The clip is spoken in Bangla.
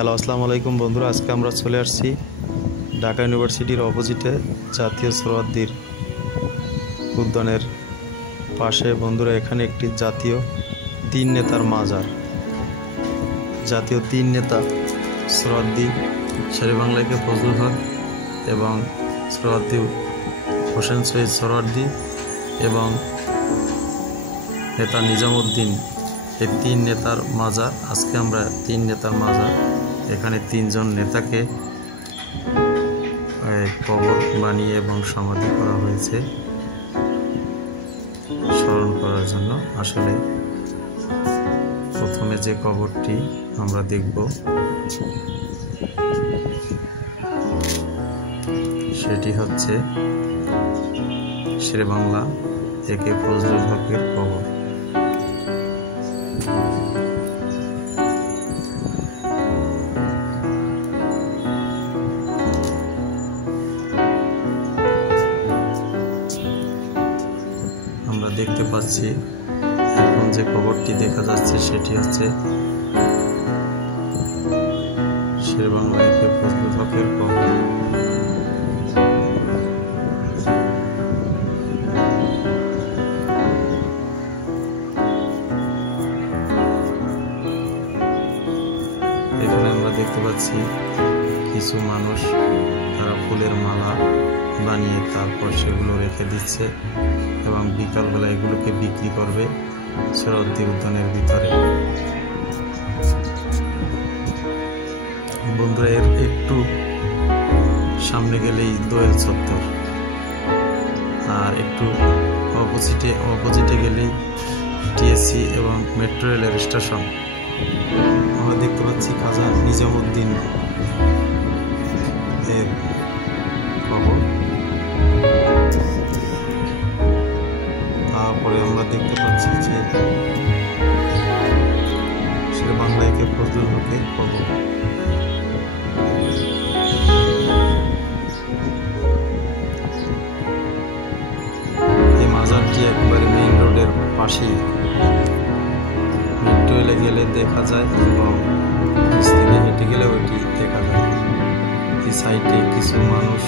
হ্যালো, আসসালামু আলাইকুম বন্ধুরা। আজকে আমরা চলে আসছি ঢাকা ইউনিভার্সিটির অপোজিটে জাতীয় সোহরাওয়ার্দীর উদ্যানের পাশে। বন্ধুরা, এখানে একটি জাতীয় তিন নেতার মাজার। জাতীয় তিন নেতা সোহরাওয়ার্দী, শেরেবাংলা একে ফজলুল হক এবং সোহরাওয়ার্দী হোসেন শহীদ সোহরাওয়ার্দী এবং নেতা নিজামউদ্দিন, এই তিন নেতার মাজার। আজকে আমরা তিন নেতার মাজার, এখানে তিনজন নেতাকে কবর বানিয়ে এবং সমাধি করা হয়েছে স্মরণ করার জন্য। আসলে প্রথমে যে কবরটি আমরা দেখব সেটি হচ্ছে শেরেবাংলা একে ফজলুল হকের কবর। আমরা দেখতে পাচ্ছি এখন যে কবরটি দেখা যাচ্ছে সেটি হচ্ছে শেরেবাংলা একে ফজলুল হকের কবর। এখানে আমরা দেখতে পাচ্ছি কিছু মানুষ, তারা ফুলের মালা বানিয়ে তারপর সেগুলো রেখে দিচ্ছে এবং বিকালবেলা এগুলোকে বিক্রি করবে সোহরাওয়ার্দী উদ্যানের ভিতরে। বন্ধুরা, এর একটু সামনে গেলেই দোয়েল চত্বর, আর একটু অপোজিটে গেলেই টিএসসি এবং মেট্রো রেলের স্টেশন। আমরা দেখতে পাচ্ছি খাজা নিজামউদ্দিন এর কবর। তারপরে আমরা দেখতে পাচ্ছি যে শেরেবাংলা একে ফজলুল হকের কবর। এই মাজারটি একবারে মেইন রোডের পাশেই, মেট্রো রেলে গেলে দেখা যায় এবং হেঁটে গেলে ওইটি দেখা যায়। এই সাইডে কিছু মানুষ